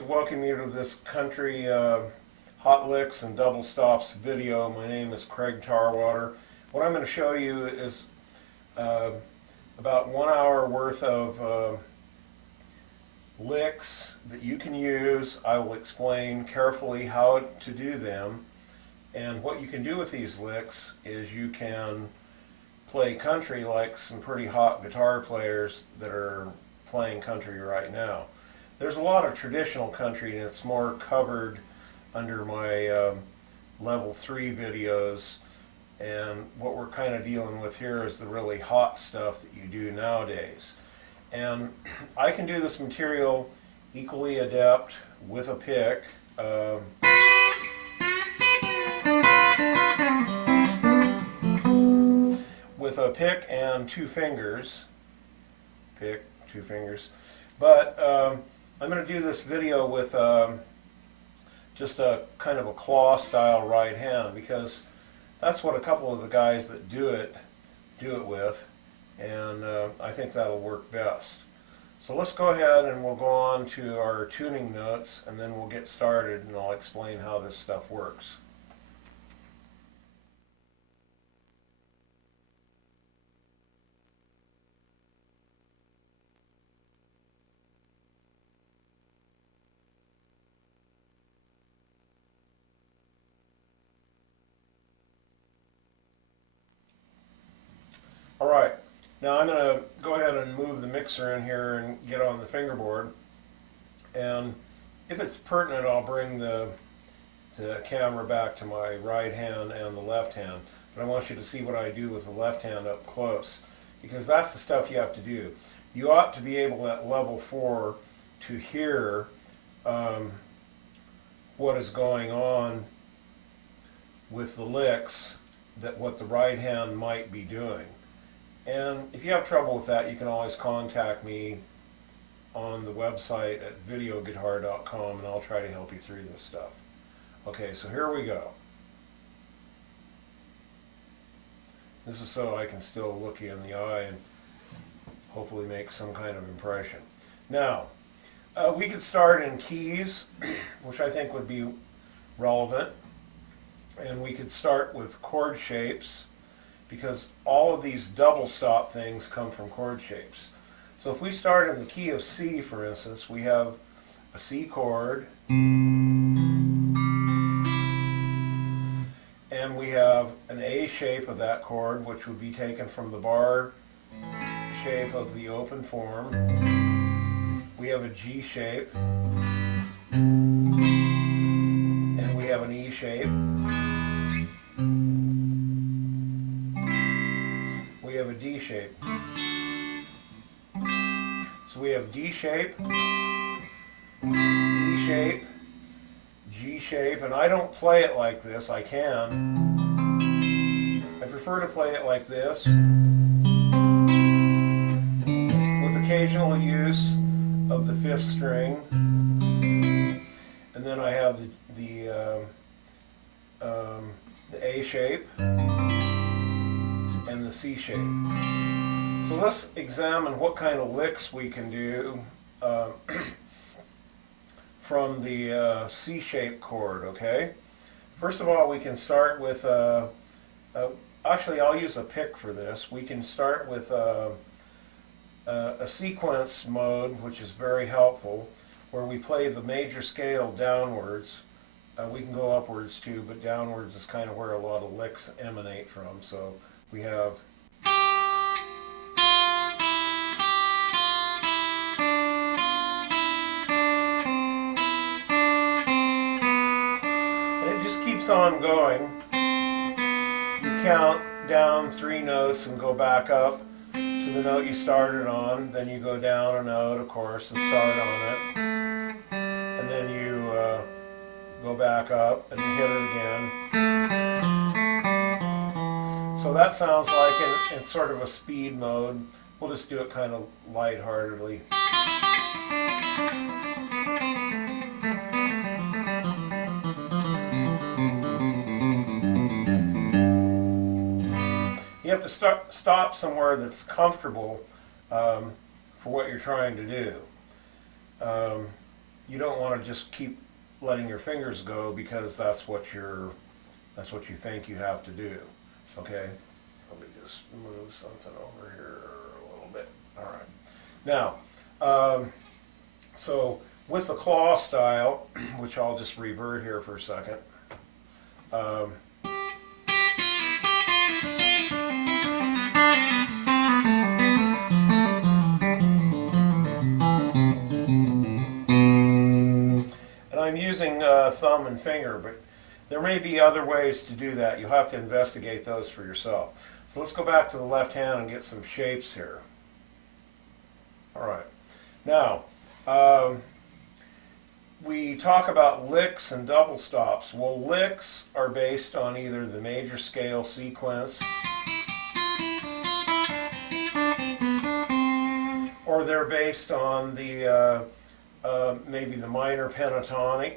to welcome you to this country hot licks and double stops video. My name is Craig Tarwater. What I'm going to show you is about 1 hour worth of licks that you can use. I will explain carefully how to do them, and what you can do with these licks is you can play country like some pretty hot guitar players that are playing country right now. There's a lot of traditional country, and it's more covered under my level 3 videos, and what we're kind of dealing with here is the really hot stuff that you do nowadays. And I can do this material equally adept with a pick. With a pick and 2 fingers. Pick, 2 fingers. But I'm going to do this video with just a kind of a claw style right hand, because that's what a couple of the guys that do it with, and I think that'll work best. So let's go ahead and we'll go on to our tuning notes, and then we'll get started and I'll explain how this stuff works. Alright, now I'm going to go ahead and move the mixer in here and get on the fingerboard, and if it's pertinent I'll bring the camera back to my right hand and the left hand, but I want you to see what I do with the left hand up close, because that's the stuff you have to do. You ought to be able at level 4 to hear what is going on with the licks, that what the right hand might be doing. And if you have trouble with that, you can always contact me on the website at videoguitar.com, and I'll try to help you through this stuff. Okay, so here we go. This is so I can still look you in the eye and hopefully make some kind of impression. Now, we could start in keys, which I think would be relevant, and we could start with chord shapes, because all of these double stop things come from chord shapes. So if we start in the key of C, for instance, we have a C chord, and we have an A shape of that chord, which would be taken from the bar shape of the open form. We have a G shape, and we have an E shape. We have a D shape. So we have D shape, E shape, G shape, and I don't play it like this. I can. I prefer to play it like this, with occasional use of the 5th string, and then I have the A shape and the C shape. So let's examine what kind of licks we can do from the C shape chord, okay? First of all, we can start with, actually I'll use a pick for this. We can start with a sequence mode, which is very helpful, where we play the major scale downwards. We can go upwards too, but downwards is kind of where a lot of licks emanate from. So we have, and it just keeps on going. You count down 3 notes and go back up to the note you started on, then you go down a note, of course, and start on it, and then you go back up and hit it again. So that sounds like in sort of a speed mode. We'll just do it kind of lightheartedly. You have to stop somewhere that's comfortable for what you're trying to do. you don't want to just keep letting your fingers go because that's what you think you have to do. Okay, let me just move something over here a little bit. All right. Now, so with the claw style, which I'll just revert here for a second. And I'm using thumb and finger, but there may be other ways to do that. You'll have to investigate those for yourself. So let's go back to the left hand and get some shapes here. All right. Now, we talk about licks and double stops. Well, licks are based on either the major scale sequence or they're based on the maybe the minor pentatonic.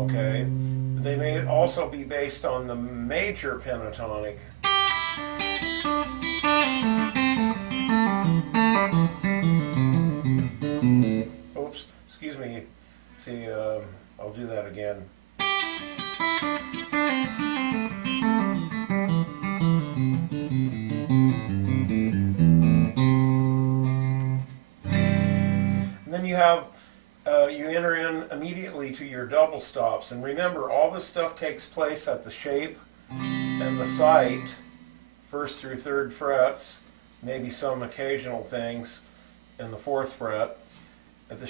Okay, they may also be based on the major pentatonic. Oops, excuse me. See, I'll do that again. And then you have, you enter in immediately to your double stops. And remember, all this stuff takes place at the shape and the sight, first through third frets, maybe some occasional things in the fourth fret, at the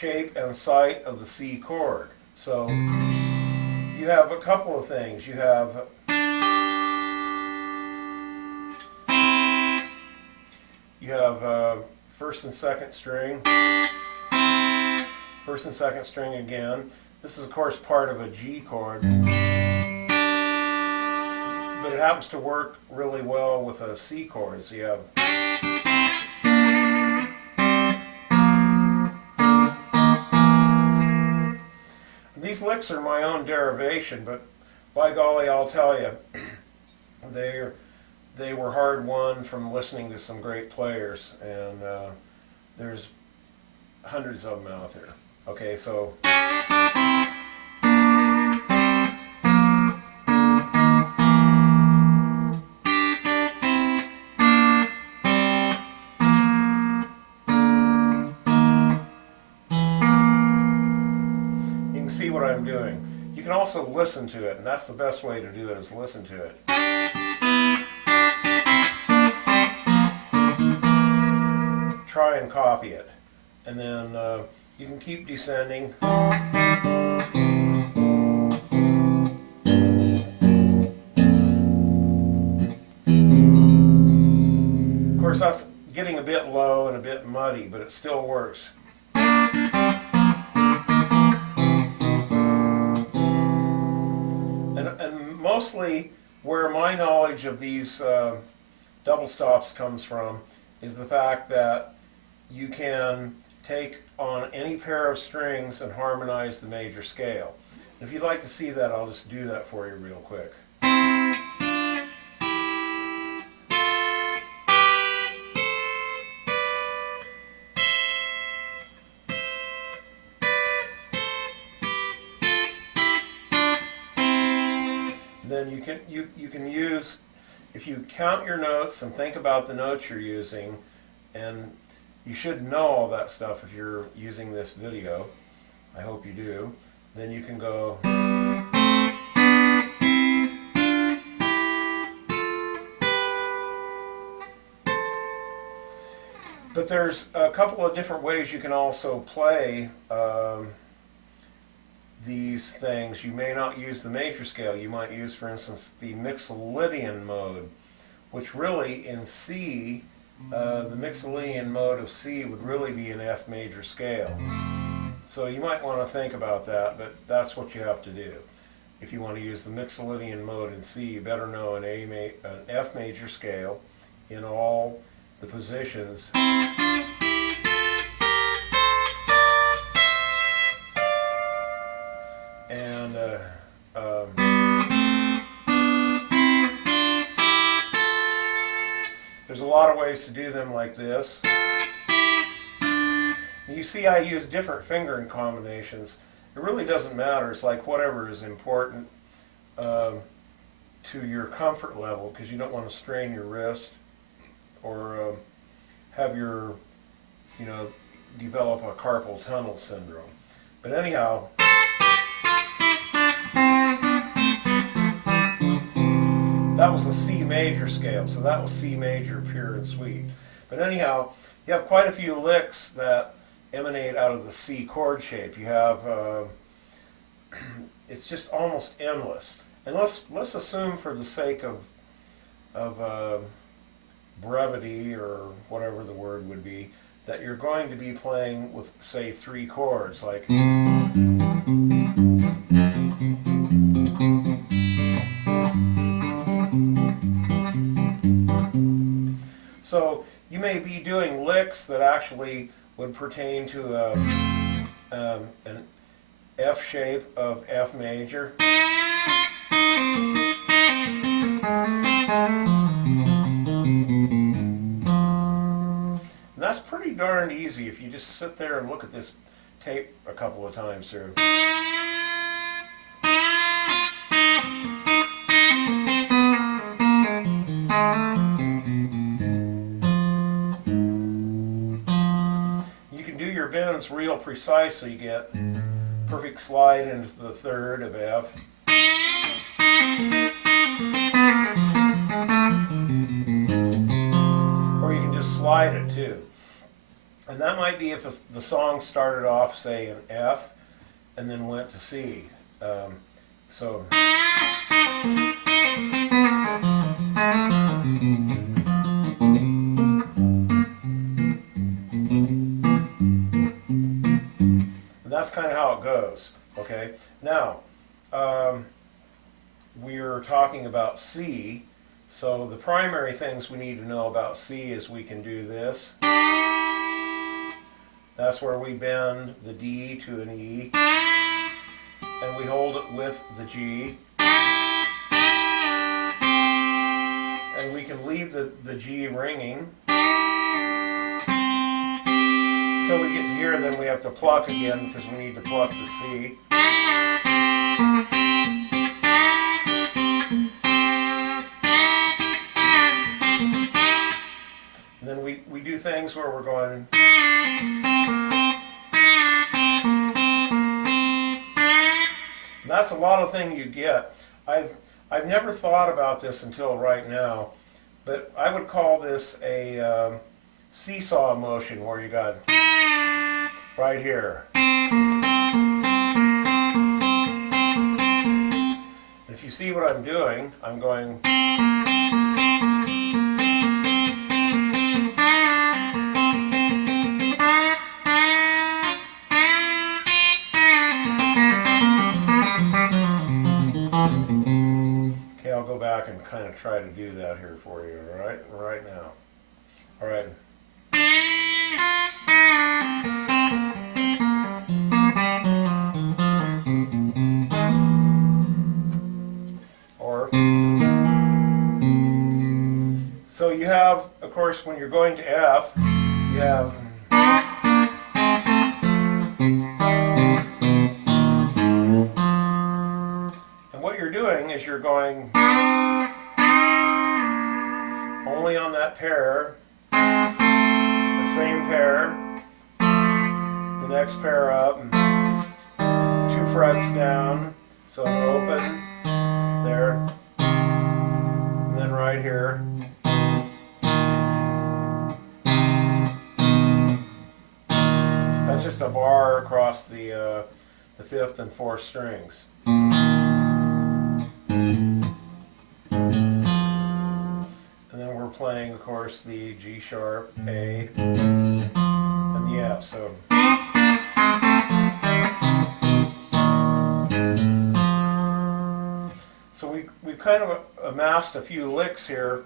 shape and sight of the C chord. So you have a couple of things. You have first and second string, first and second string again. This is of course part of a G chord, but it happens to work really well with a C chord. So you have these licks are my own derivation, but by golly, I'll tell you, they were hard won from listening to some great players, and there's hundreds of them out there. Okay, so you can see what I'm doing. You can also listen to it, and that's the best way to do it, is listen to it. Try and copy it, and then you can keep descending. Of course, that's getting a bit low and a bit muddy, but it still works. And mostly where my knowledge of these double stops comes from is the fact that you can take on any pair of strings and harmonize the major scale. If you'd like to see that, I'll just do that for you real quick. Then you can use, if you count your notes and think about the notes you're using, and you should know all that stuff if you're using this video. I hope you do. Then you can go. But there's a couple of different ways you can also play these things. You may not use the major scale. You might use, for instance, the Mixolydian mode, which really in C, the Mixolydian mode of C would really be an F major scale. So you might want to think about that, but that's what you have to do. If you want to use the Mixolydian mode in C, you better know an F major scale in all the positions. And lot of ways to do them like this. You see I use different fingering combinations. It really doesn't matter. It's like whatever is important to your comfort level, because you don't want to strain your wrist or have your, develop a carpal tunnel syndrome. But anyhow, that was a C major scale, so that was C major, pure and sweet. But anyhow, you have quite a few licks that emanate out of the C chord shape. You have, it's just almost endless. And let's assume, for the sake of brevity, or whatever the word would be, that you're going to be playing with, say, 3 chords, like. So you may be doing licks that actually would pertain to an F shape of F major. And that's pretty darned easy if you just sit there and look at this tape a couple of times through. You can do your bends real precise, so you get perfect slide into the 3rd of F. Or you can just slide it too. And that might be if the song started off, say, in F and then went to C. So. That's kind of how it goes, okay? Now, we're talking about C, so the primary things we need to know about C is we can do this. That's where we bend the D to an E, and we hold it with the G. And we can leave the G ringing. Until we get to here, then we have to pluck again, because we need to pluck the C. And then we do things where we're going. And that's a lot of thing you get. I've never thought about this until right now, but I would call this a seesaw motion, where you got right here. If you see what I'm doing, I'm going. Okay, I'll go back and kind of try to do that here for you, all right? Right now. All right. So you have, of course, when you're going to F, you have. And what you're doing is you're going only on that pair, the same pair, the next pair up, 2 frets down, so open, there, and then right here. That's just a bar across the 5th and 4th strings. And then we're playing, of course, the G sharp, A, and the F. So we've kind of amassed a few licks here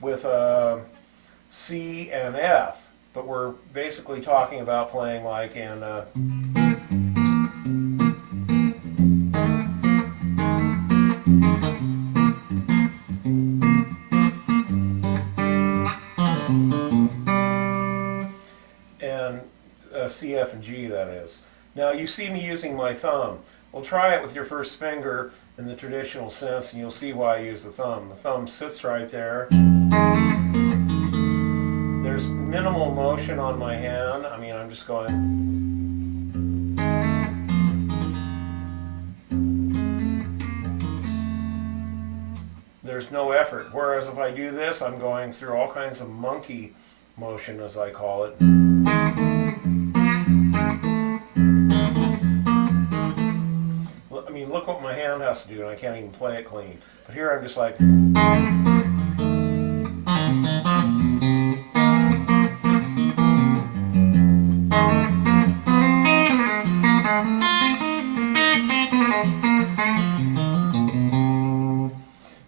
with C and F. But we're basically talking about playing like in F, and G, that is. Now you see me using my thumb. Well, try it with your first finger in the traditional sense, and you'll see why I use the thumb. The thumb sits right there. There's minimal motion on my hand. I mean, I'm just going. There's no effort. Whereas if I do this, I'm going through all kinds of monkey motion, as I call it. I mean, look what my hand has to do, and I can't even play it clean. But here I'm just like.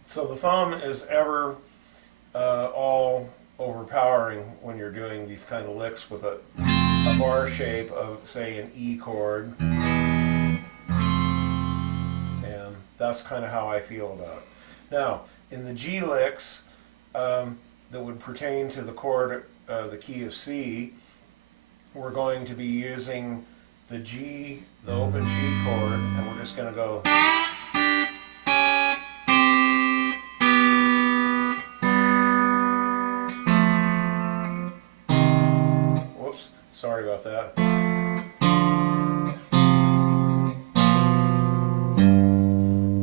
So the thumb is ever all overpowering when you're doing these kind of licks with a bar shape of, say, an E chord. And that's kind of how I feel about it. Now, in the G licks that would pertain to the chord, the key of C, we're going to be using the G, the open G chord, and we're just going to go. Sorry about that.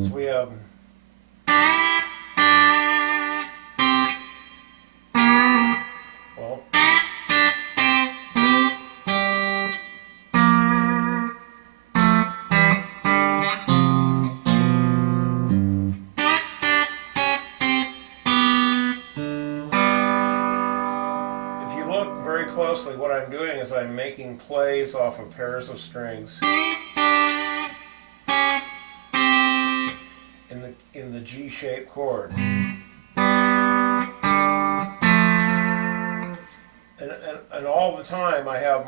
So we have. Well. Closely, what I'm doing is I'm making plays off of pairs of strings in the G-shaped chord, and all the time I have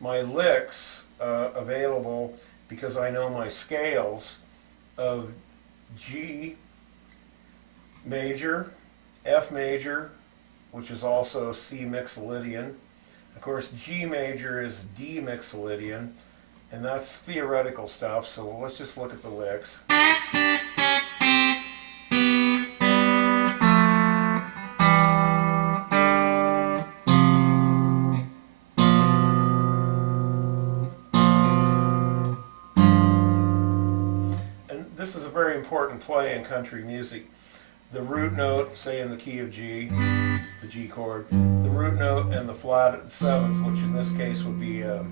my licks available because I know my scales of G major, F major, which is also C mixolydian. Of course, G major is D mixolydian, and that's theoretical stuff, so let's just look at the licks. And this is a very important play in country music. The root note, say in the key of G, the G chord, the root note and the flat at the seventh, which in this case would be an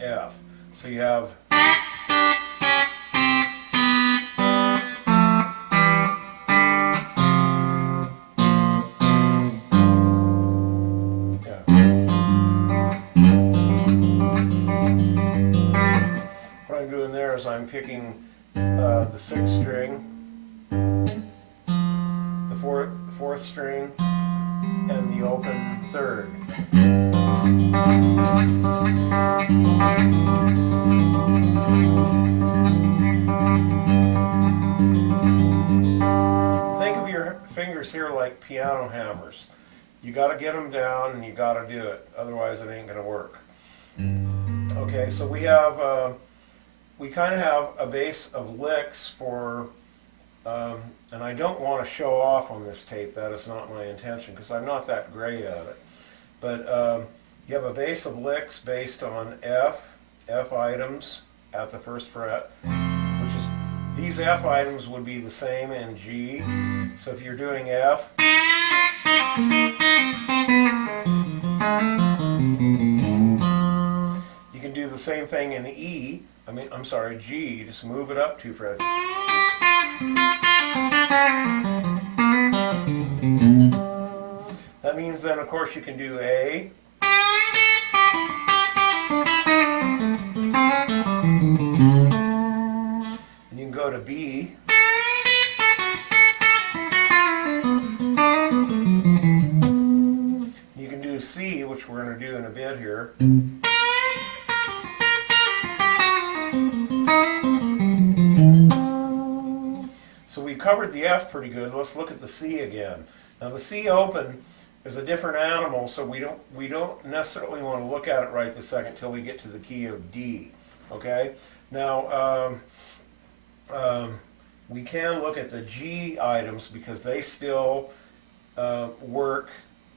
F. So you have. Yeah. What I'm doing there is I'm picking the sixth string, fourth string, and the open third. Think of your fingers here like piano hammers. You got to get them down and you got to do it, otherwise it ain't going to work. Okay, so we have we kind of have a base of licks for and I don't want to show off on this tape. That is not my intention because I'm not that great at it. But you have a base of licks based on F items at the first fret, which is, these F items would be the same in G. So if you're doing F, you can do the same thing in E. I'm sorry, G. Just move it up 2 frets. That means then, of course, you can do A. And you can go to B. You can do C, which we're going to do in a bit here. So we covered the F pretty good. Let's look at the C again. Now the C open is a different animal, so we don't necessarily want to look at it right this second till we get to the key of D. Okay? Now, we can look at the G items because they still work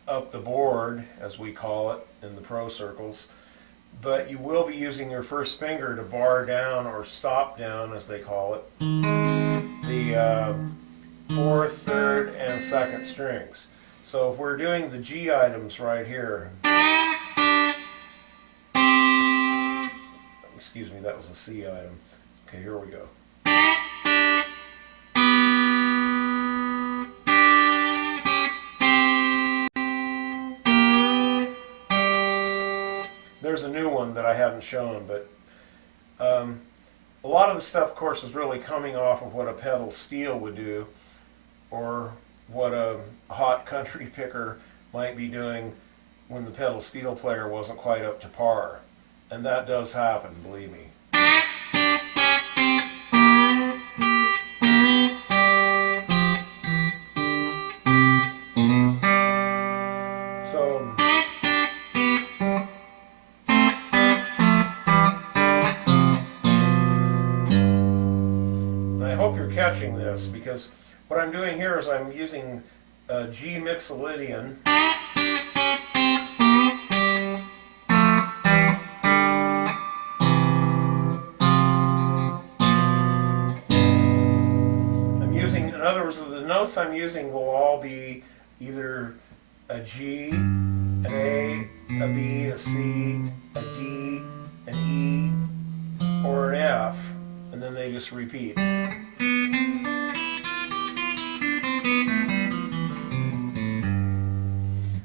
up the board, as we call it in the pro circles, but you will be using your first finger to bar down, or stop down as they call it, the fourth, third, and second strings. So if we're doing the G items right here, excuse me, that was a C item. Okay, here we go. There's a new one that I haven't shown, but a lot of the stuff, of course, is really coming off of what a pedal steel would do, or what a hot country picker might be doing when the pedal steel player wasn't quite up to par. And that does happen, believe me. So, I hope you're catching this, because what I'm doing here is I'm using G Mixolydian. I'm using, in other words, the notes I'm using will all be either a G, an A, a B, a C, a D, an E, or an F, and then they just repeat.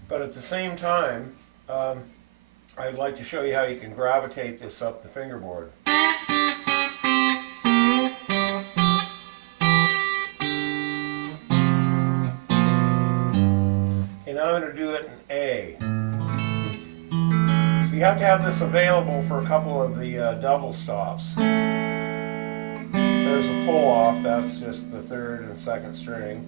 But at the same time, I'd like to show you how you can gravitate this up the fingerboard. Okay, now I'm going to do it in A. So you have to have this available for a couple of the double stops. There's a pull off, that's just the third and second string.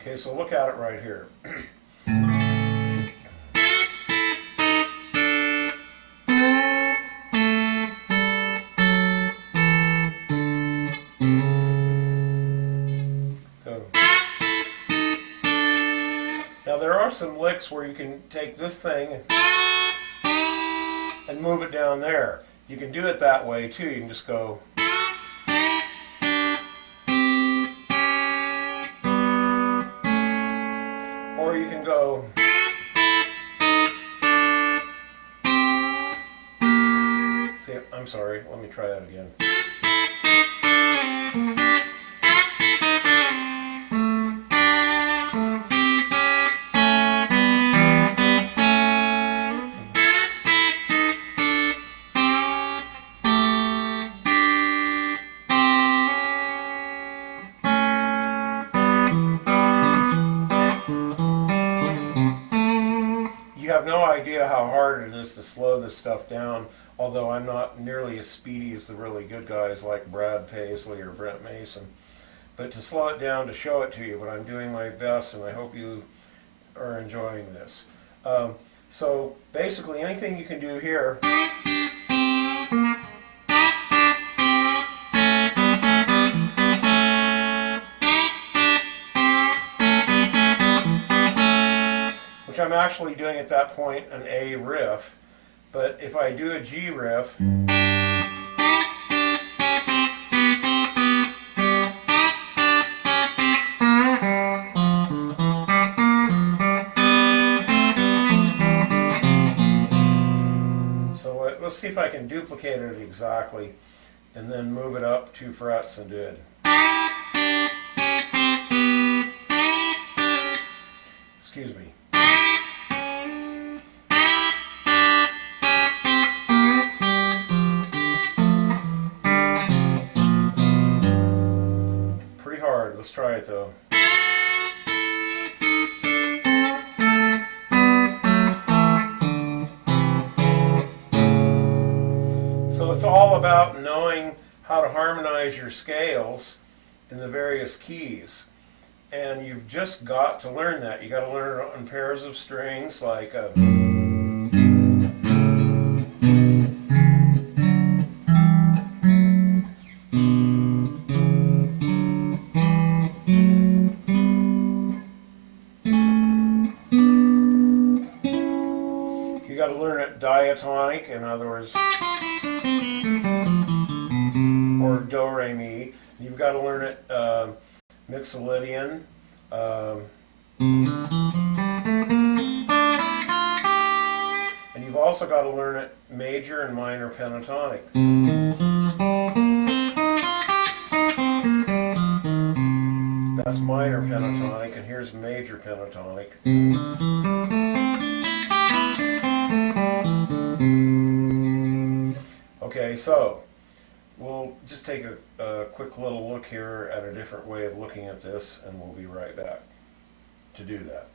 Okay, so look at it right here. Now there are some licks where you can take this thing and move it down there. You can do it that way too. You can just go. Or you can go. See, I'm sorry, let me try that again. You have no idea how hard it is to slow this stuff down, although I'm not nearly as speedy as the really good guys like Paisley or Brent Mason. But to slow it down, to show it to you, but I'm doing my best, and I hope you are enjoying this. So basically anything you can do here. Which I'm actually doing at that point an A riff, but if I do a G riff, so let's see if I can duplicate it exactly and then move it up 2 frets and do it. Excuse me. Pretty hard. Let's try it though. So it's all about knowing how to harmonize your scales in the various keys. And you've just got to learn that. You got to learn it on pairs of strings like you got to learn it diatonic, in other words, or do re mi. You've got to learn it Mixolydian. And you've also got to learn it major and minor pentatonic. That's minor pentatonic, and here's major pentatonic. Okay, so we'll just take a quick little look here at a different way of looking at this, and we'll be right back to do that.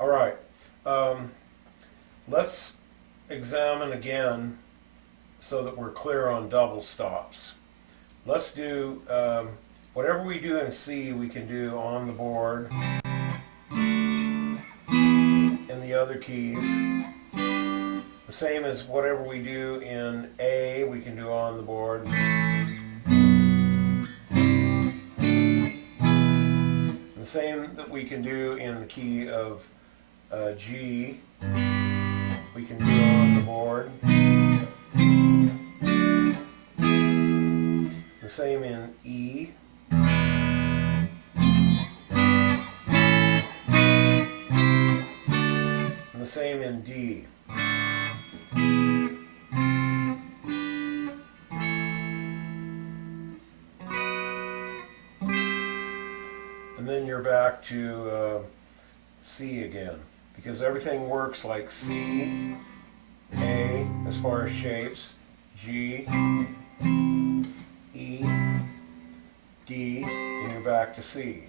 All right, let's examine again so that we're clear on double stops. Let's do whatever we do in C, we can do on the board in the other keys. The same as whatever we do in A, we can do on the board. The same that we can do in the key of G, we can do on the board. The same in E. And the same in D. And then you're back to C again, because everything works like C, A as far as shapes, G, E, D, and you're back to C.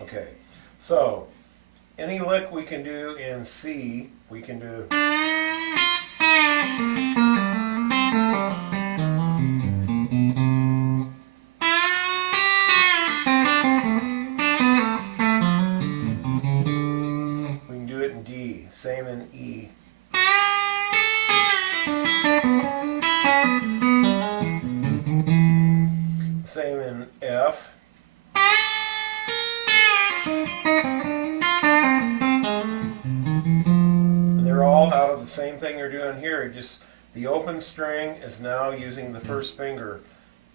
Okay, so any lick we can do in C, we can do. Same in E. Same in F. And they're all out of the same thing you're doing here. Just the open string is now using the first finger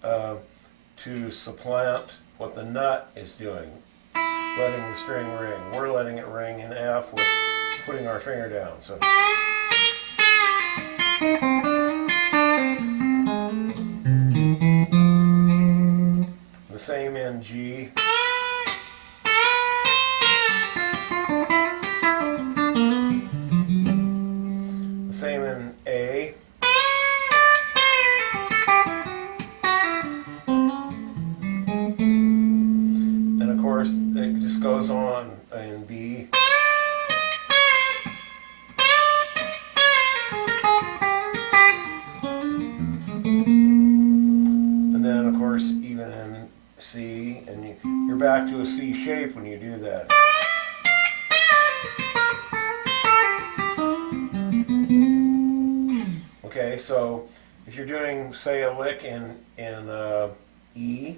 to supplant what the nut is doing, letting the string ring. We're letting it ring in F with putting our finger down. So the same in G. The same in A. And of course it just goes on in B. Even in C, and you're back to a C shape when you do that. Okay, so if you're doing, say, a lick in E,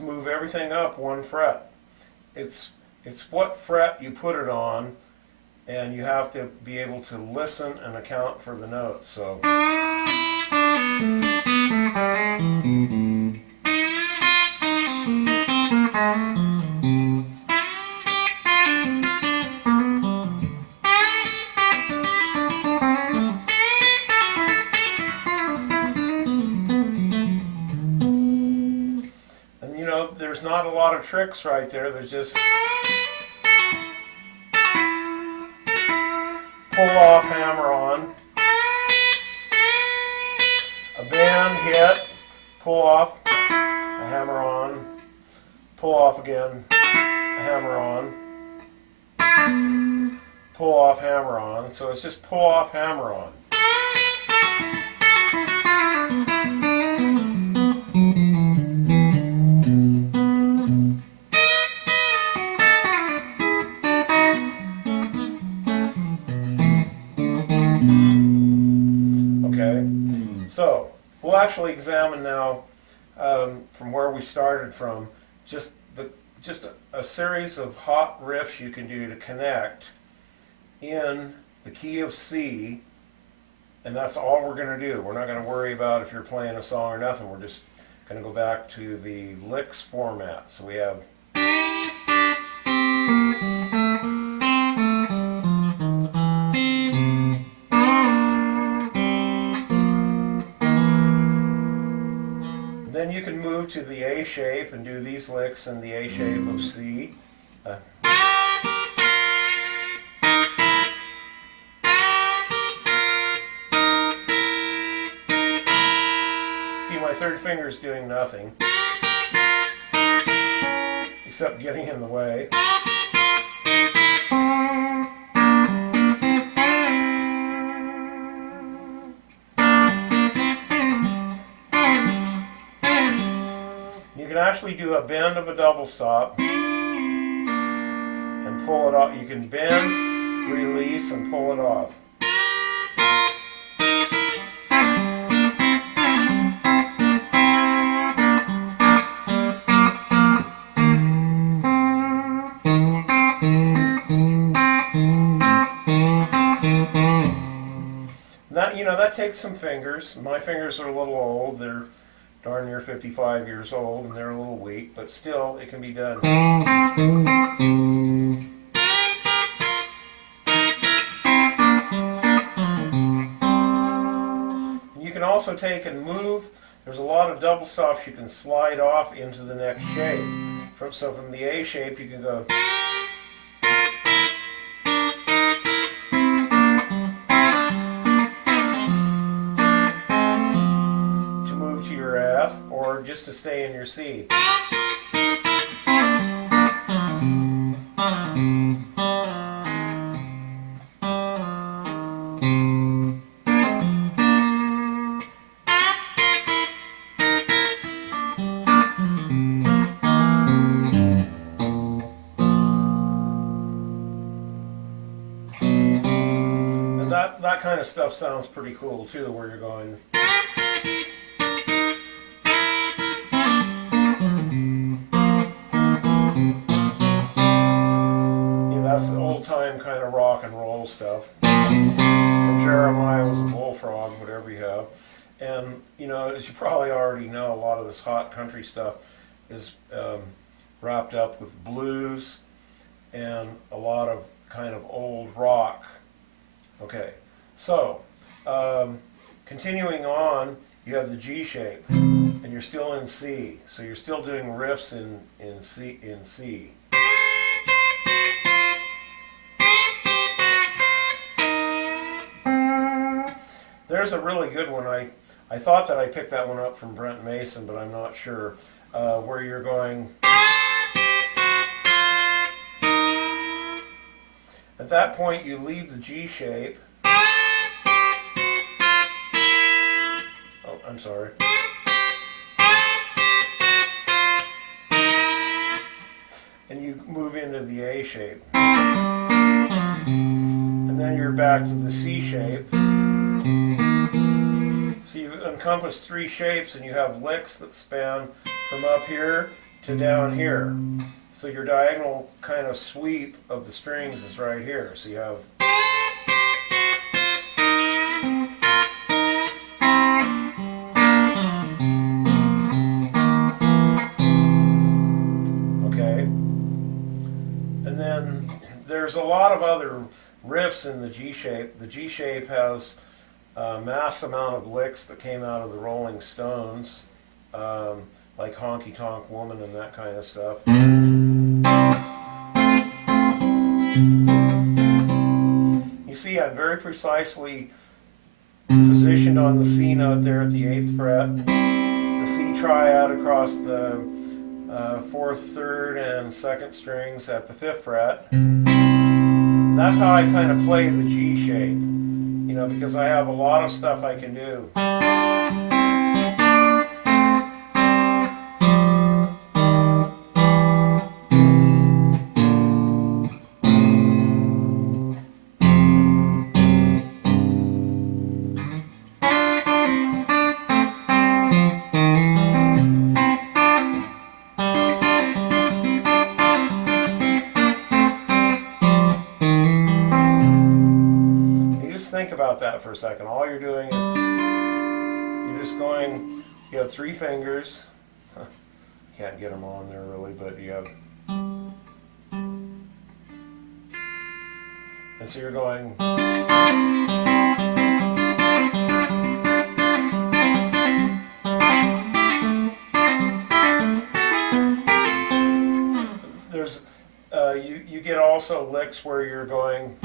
move everything up one fret. It's It's what fret you put it on, and you have to be able to listen and account for the notes. So. And you know, there's not a lot of tricks right there. There's just pull off, hammer on, a bend, hit, pull off, a hammer on, pull off again, a hammer on, pull off, hammer on. So it's just pull off, hammer on. Okay, so we'll actually examine now from where we started from, just a series of hot riffs you can do to connect in the key of C, and that's all we're going to do. We're not going to worry about if you're playing a song or nothing. We're just going to go back to the licks format. So we have then you can move to the A shape and do these licks in the A shape of C. See, my third finger is doing nothing except getting in the way. You can actually do a bend of a double stop and pull it off. You can bend, release, and pull it off. That, you know, that takes some fingers. My fingers are a little old. They're darn near 55 years old, and they're a little weak, but still, it can be done. You can also take and move. There's a lot of double stops you can slide off into the next shape. So from the A shape, you can go. Or just to stay in your C. And that kind of stuff sounds pretty cool too, where you're going. That's the old-time kind of rock and roll stuff. Or Jeremiah was a bullfrog, whatever you have. And, you know, as you probably already know, a lot of this hot country stuff is wrapped up with blues and a lot of kind of old rock. Okay, so continuing on, you have the G shape, and you're still in C. So you're still doing riffs in C. There's a really good one. I thought that I picked that one up from Brent Mason, but I'm not sure. Where you're going. At that point, you leave the G shape. Oh, I'm sorry. And you move into the A shape. And then you're back to the C shape. So you encompass three shapes, and you have licks that span from up here to down here. So your diagonal kind of sweep of the strings is right here. So you have okay. And then there's a lot of other riffs in the G shape. The G shape has a mass amount of licks that came out of the Rolling Stones, like Honky Tonk Woman and that kind of stuff. You see, I'm very precisely positioned on the C note there at the 8th fret, the C triad across the 4th, 3rd, and 2nd strings at the 5th fret. That's how I kind of play the G shape, you know, because I have a lot of stuff I can do. Think about that for a second. All you're doing is you're just going, you have 3 fingers. Can't get them on there really, but you have, and so you're going, there's, you get also licks where you're going,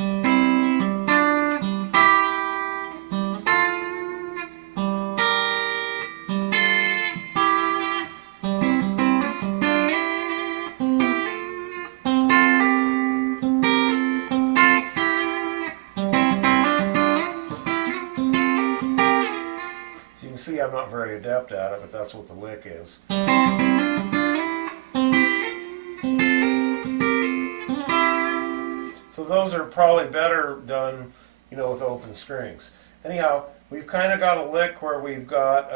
see, I'm not very adept at it, but that's what the lick is. So those are probably better done, you know, with open strings. Anyhow, we've kind of got a lick where we've got,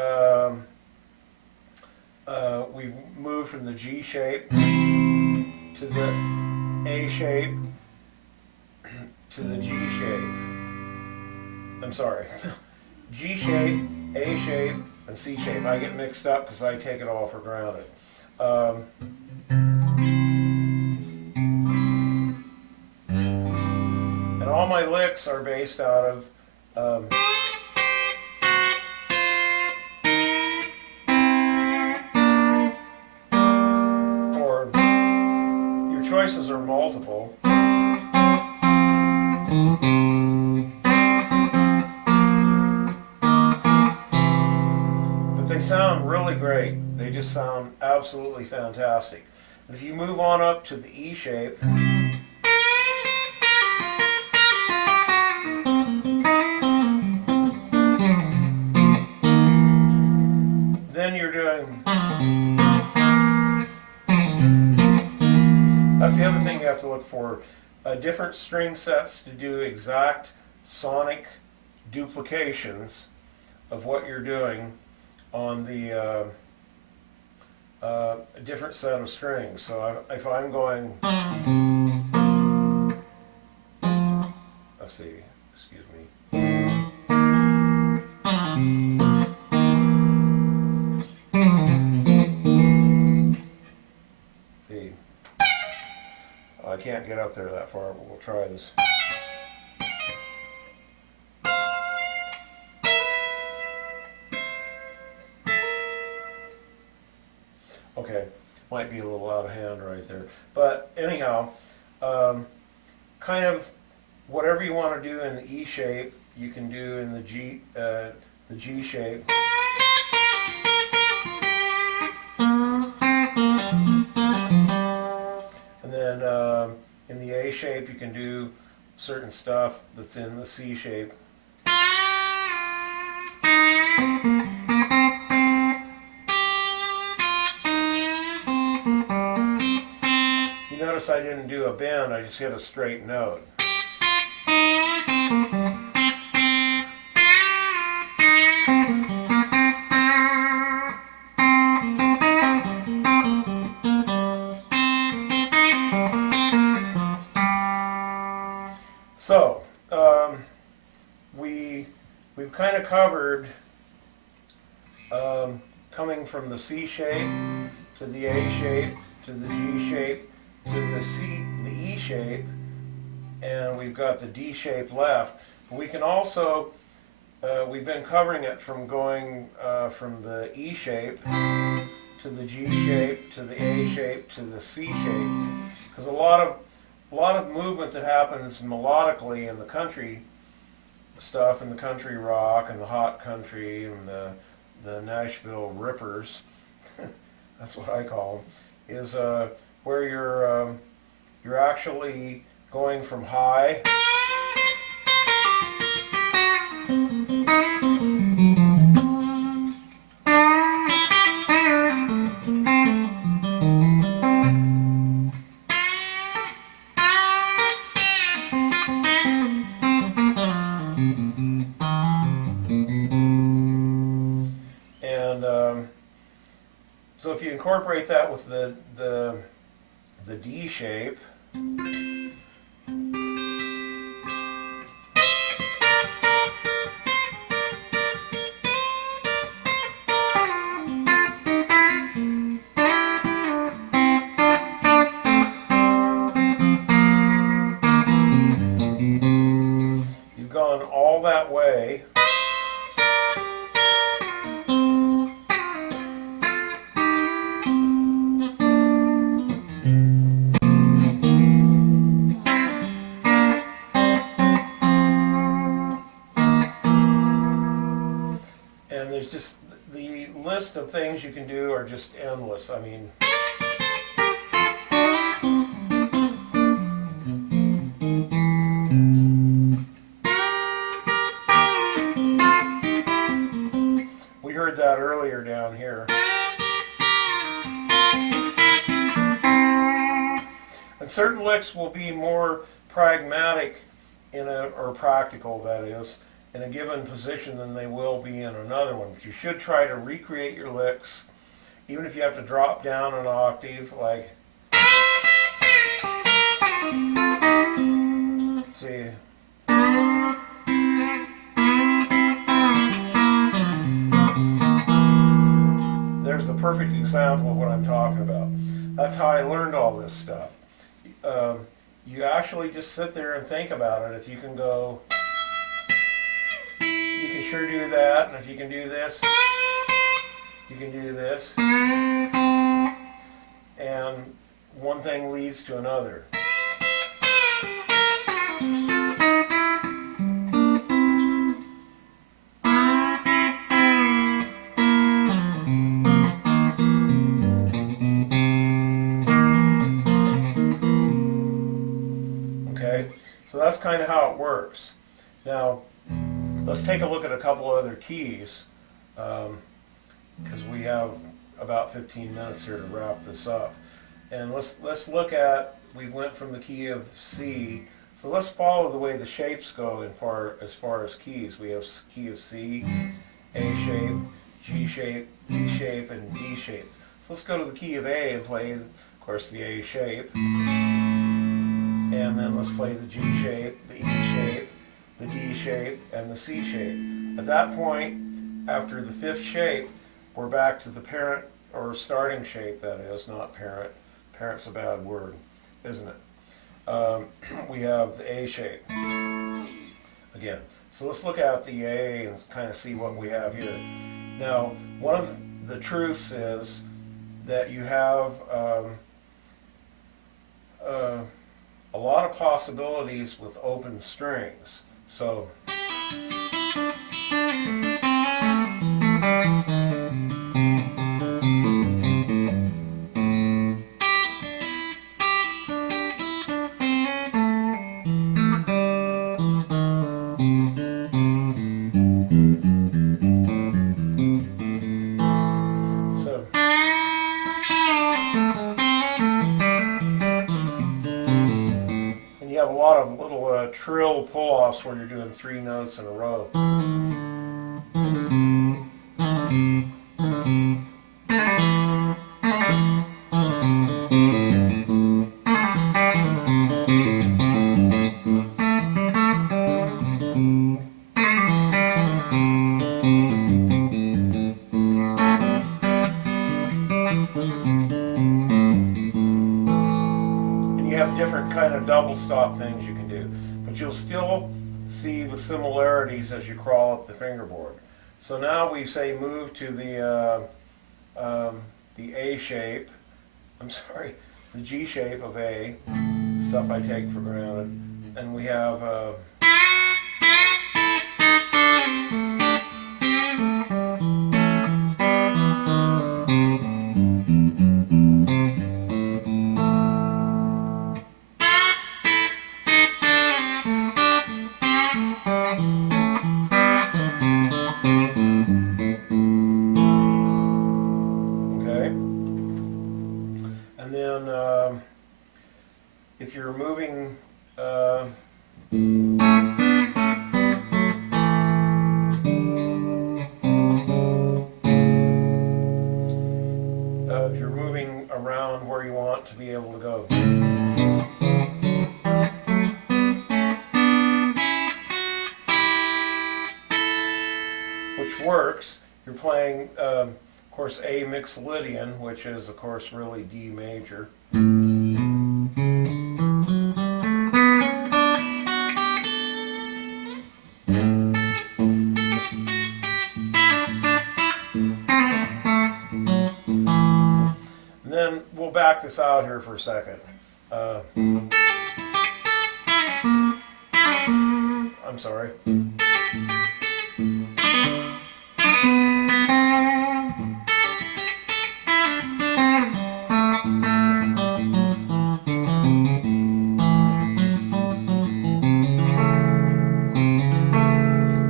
we've moved from the G shape to the A shape to the G shape. I'm sorry. G shape, A shape, and C shape. I get mixed up because I take it all for granted. And all my licks are based out of or your choices are multiple. They sound really great. They just sound absolutely fantastic. If you move on up to the E shape, then you're doing, that's the other thing you have to look for, different string sets to do exact sonic duplications of what you're doing on the different set of strings. So if I'm going, let's see, excuse me. See, I can't get up there that far, but we'll try this. Okay, might be a little out of hand right there. But anyhow, kind of whatever you want to do in the E shape, you can do in the G shape. And then in the A shape, you can do certain stuff that's in the C shape. Notice I didn't do a bend, I just hit a straight note. So we've kind of covered coming from the C shape to the A shape to the G shape to the E shape, and we've got the D shape left. But we can also we've been covering it from going from the E shape to the G shape to the A shape to the C shape, because a lot of movement that happens melodically in the country stuff, in the country rock and the hot country and the Nashville rippers, that's what I call them, is where you're actually going from high so if you incorporate that with the D shape, you've gone all that way. And there's just, the list of things you can do are just endless. I mean, we heard that earlier down here. And certain licks will be more pragmatic or practical, that is, in a given position than they will be in another one. But you should try to recreate your licks, even if you have to drop down an octave, like, see. There's the perfect example of what I'm talking about. That's how I learned all this stuff. You actually just sit there and think about it. If you can go, you can sure do that, and if you can do this, you can do this, and one thing leads to another. Okay, so that's kind of how it works. Now, let's take a look at a couple other keys, because we have about 15 minutes here to wrap this up. And let's look at, we went from the key of C, so let's follow the way the shapes go as far as keys. We have key of C, A shape, G shape, E shape, and D shape. So let's go to the key of A and play, of course, the A shape. And then let's play the G shape, the E shape, the D shape, and the C shape. At that point, after the fifth shape, we're back to the parent, or starting shape, that is, not parent. Parent's a bad word, isn't it? We have the A shape again. So let's look at the A and kind of see what we have here. Now, one of the truths is that you have a lot of possibilities with open strings. So you have a lot of little trill pull-offs where you're doing 3 notes in a row. different kind of double stop things you can do. But you'll still see the similarities as you crawl up the fingerboard. So now we say move to the A shape, I'm sorry, the G shape of A, stuff I take for granted, and we have if you're moving if you're moving around where you want to be able to go, which works. You're playing, of course, A Mixolydian, which is, of course, really D major. Then we'll back this out here for a second. I'm sorry.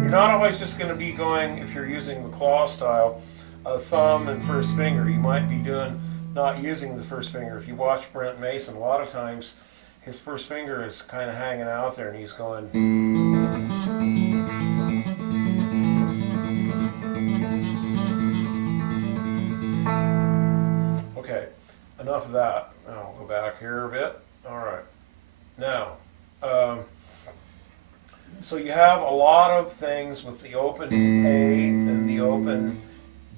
You're not always just going to be going, if you're using the claw style, thumb and first finger. You might be doing not using the first finger. If you watch Brent Mason, a lot of times his first finger is kind of hanging out there and he's going. Okay, enough of that. I'll go back here a bit. All right. Now, so you have a lot of things with the open A and the open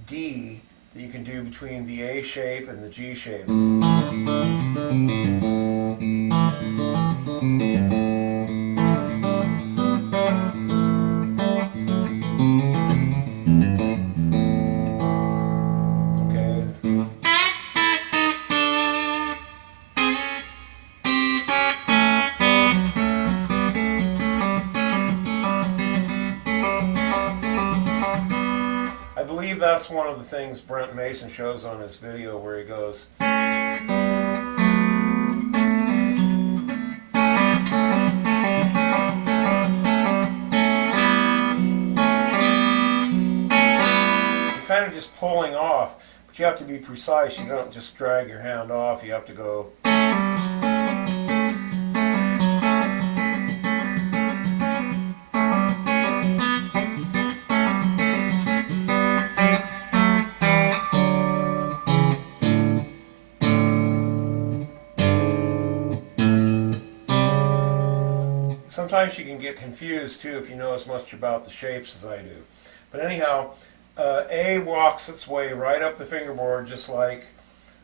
D that you can do between the A shape and the G shape. Okay. I believe that's one of the things Brent Mason shows on his video where he goes. You're kind of just pulling off, but you have to be precise. You don't just drag your hand off. You have to go. Sometimes you can get confused too if you know as much about the shapes as I do. But anyhow, A walks its way right up the fingerboard just like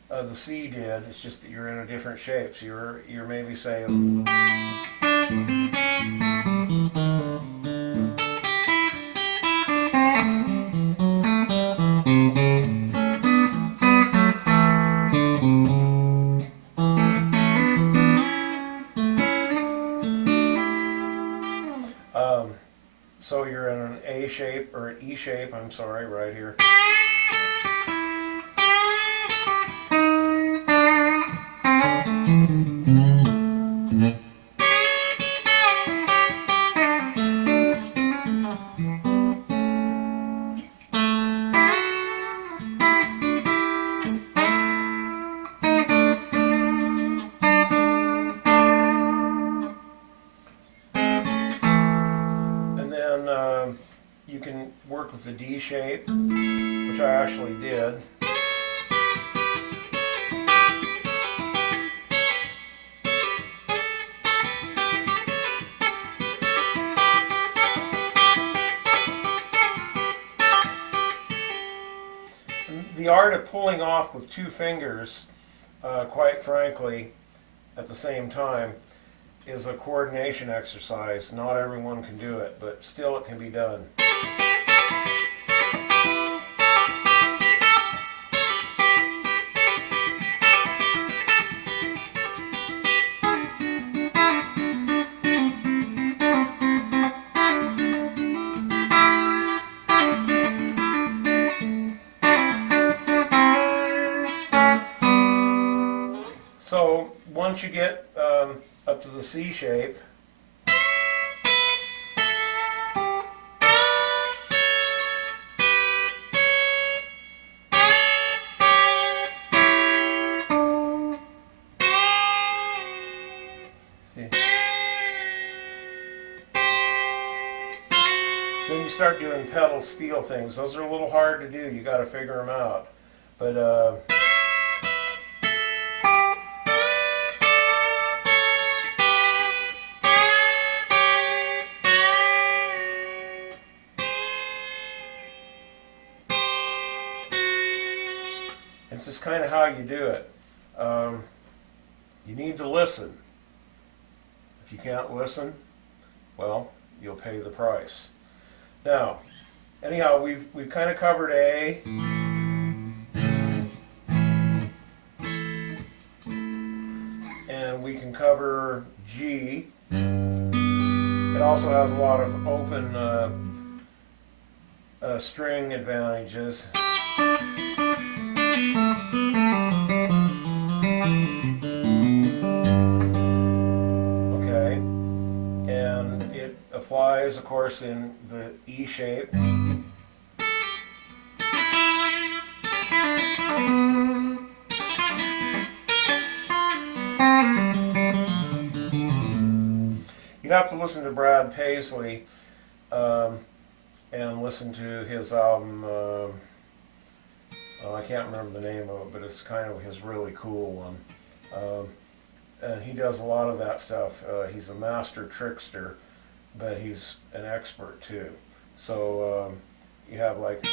the C did. It's just that you're in a different shape. So you're maybe saying. So you're in an A shape, or an E shape, I'm sorry, right here. You can work with the D shape, which I actually did. The art of pulling off with two fingers, quite frankly, at the same time is a coordination exercise. Not everyone can do it, but still it can be done. So once you get up to the C shape, see, then you start doing pedal steel things. Those are a little hard to do. You got to figure them out. But it's just kind of how you do it. You need to listen. If you can't listen, well, you'll pay the price. Now, anyhow, we've kind of covered A. And we can cover G. It also has a lot of open string advantages. Okay, and it applies, of course, in the E shape. You'd have to listen to Brent Paisley and listen to his album. I can't remember the name of it, but it's kind of his really cool one. And he does a lot of that stuff. He's a master trickster, but he's an expert too. So you have like...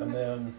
and then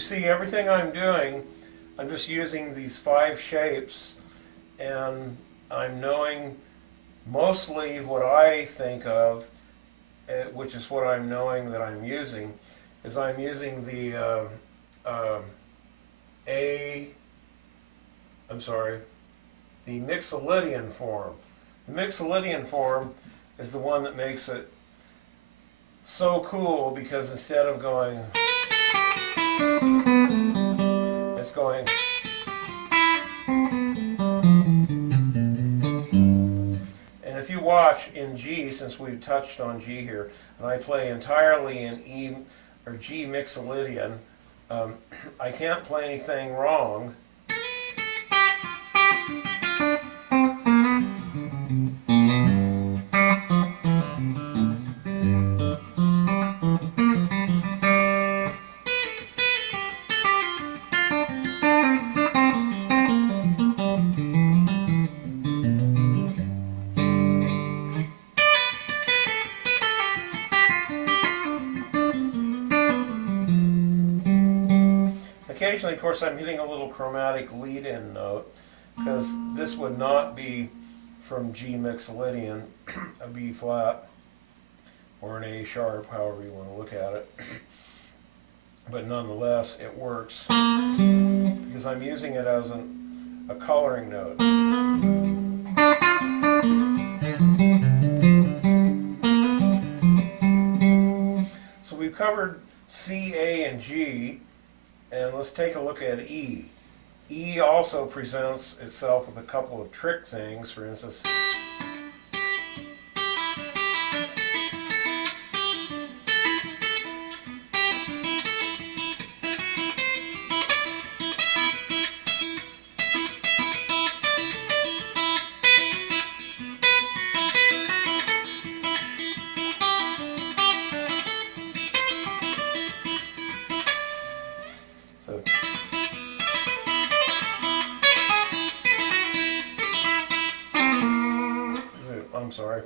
see everything I'm doing, I'm just using these 5 shapes, and I'm knowing mostly what I think of, which is what I'm knowing that I'm using, is I'm using the the Mixolydian form. The Mixolydian form is the one that makes it so cool, because instead of going, it's going. And if you watch in G, since we've touched on G here, and I play entirely in E or G Mixolydian, Um, I can't play anything wrong. Occasionally, of course, I'm hitting a little chromatic lead-in note, because this would not be from G Mixolydian, a B flat, or an A sharp, however you want to look at it. But nonetheless, it works, because I'm using it as a coloring note. So we've covered C, A, and G, and let's take a look at E. E also presents itself with a couple of trick things. For instance, so I'm sorry.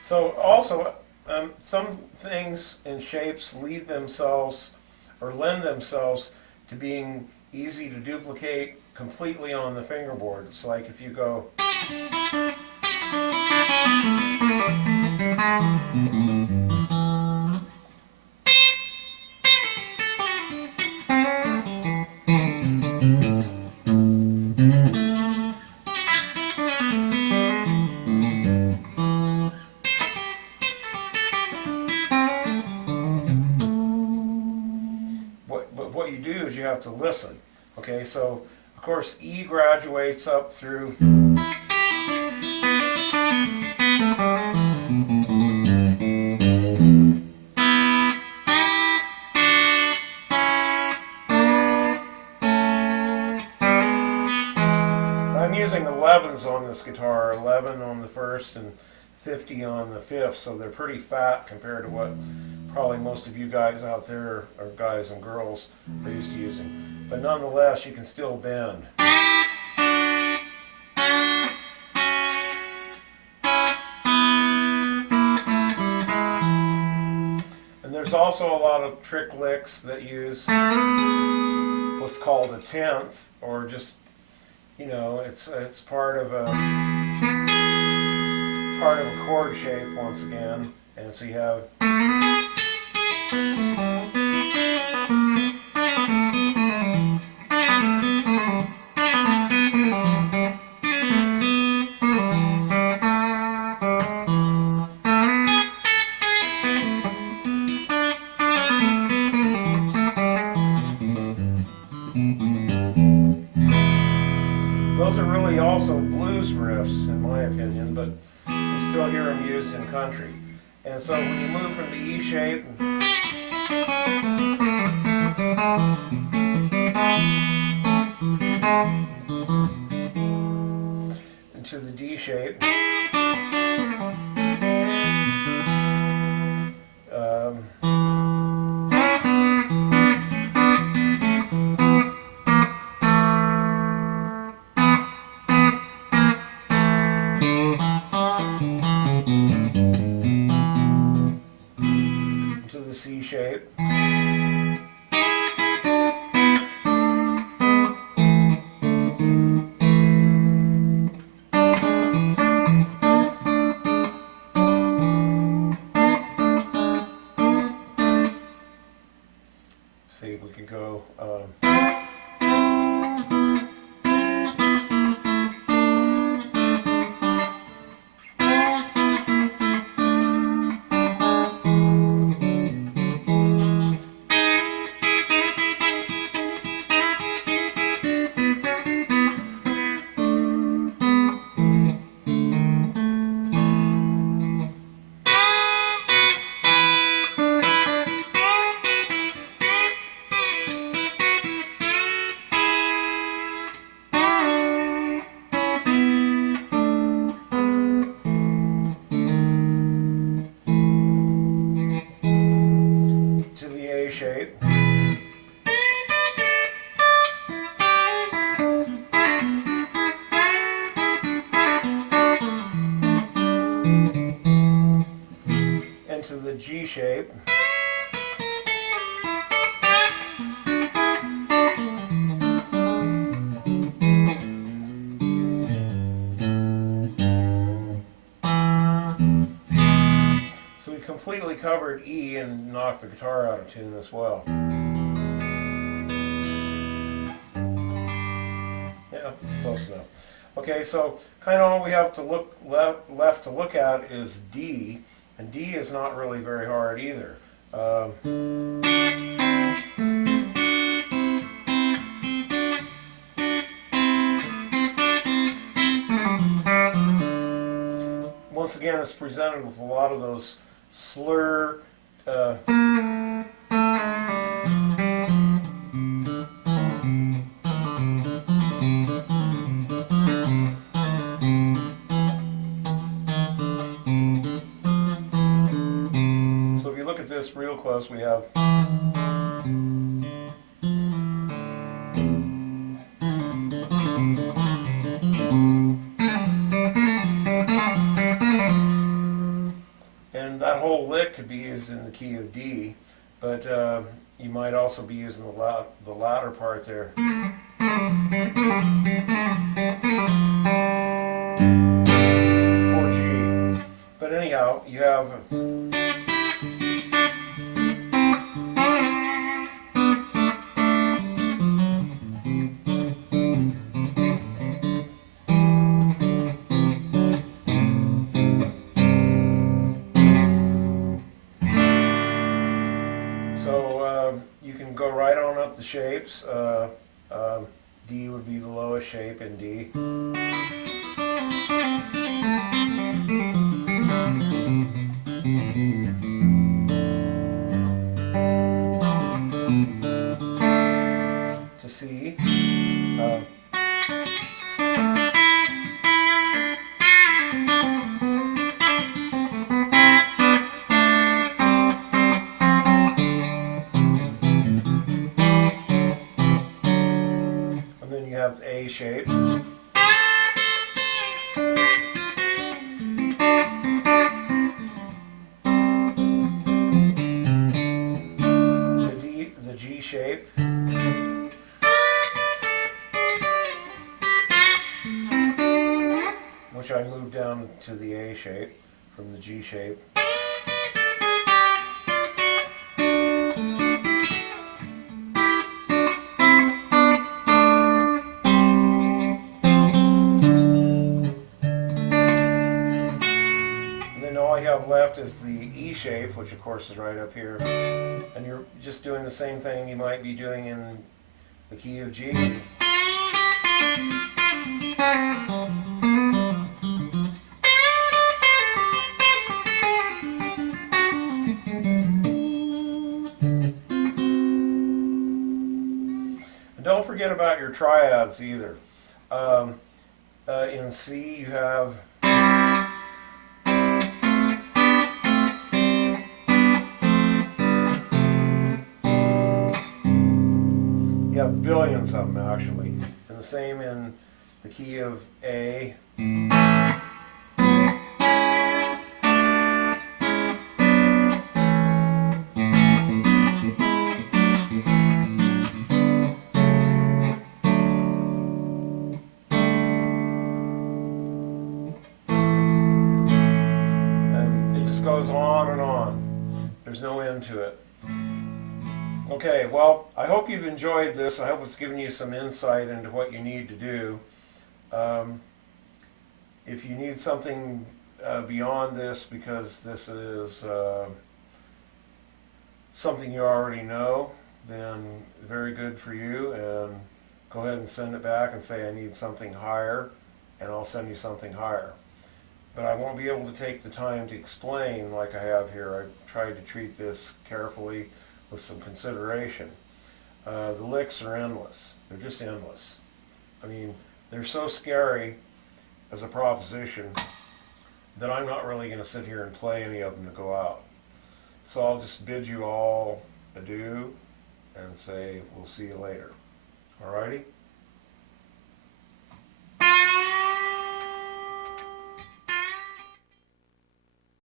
So also, some things and shapes lead themselves or lend themselves to being easy to duplicate completely on the fingerboard. It's like if you go what you do is you have to listen. Okay, so of course E graduates up through I'm using 11s on this guitar, 11 on the first and 50 on the fifth, so they're pretty fat compared to what probably most of you guys out there, or guys and girls, are used to using. But nonetheless, you can still bend. And there's also a lot of trick licks that use what's called a tenth, or just, you know, it's part of a chord shape once again, and so you have those are really also blues riffs, in my opinion, but you still hear them used in country. And so when you move from the E shape into the D shape, into the C shape. See if we can go. shape. Into the G shape. So we completely covered E and knocked the guitar out of tune as well. Yeah, close enough. Okay, so kind of all we have to look left to look at is D, and D is not really very hard either. Once again, it's presented with a lot of those slur. So if you look at this real close, we have. And that whole lick could be used in the key of D, but you might also be using the latter part there. 4G. But anyhow, you have. So you can go right on up the shapes. D would be the lowest shape in D. To C. You have A shape. The G shape. Which I moved down to the A shape from the G shape. All you have left is the E shape, which of course is right up here, and you're just doing the same thing you might be doing in the key of G. And don't forget about your triads either. In C you have billions of them actually, and the same in the key of A. And it just goes on and on. There's no end to it. Okay, well, I hope you've enjoyed this. I hope it's given you some insight into what you need to do. If you need something beyond this, because this is something you already know, then very good for you, and go ahead and send it back and say I need something higher, and I'll send you something higher. But I won't be able to take the time to explain like I have here. I tried to treat this carefully with some consideration. The licks are endless. They're just endless. I mean, they're so scary as a proposition that I'm not really going to sit here and play any of them to go out. So I'll just bid you all adieu and say we'll see you later. Alrighty?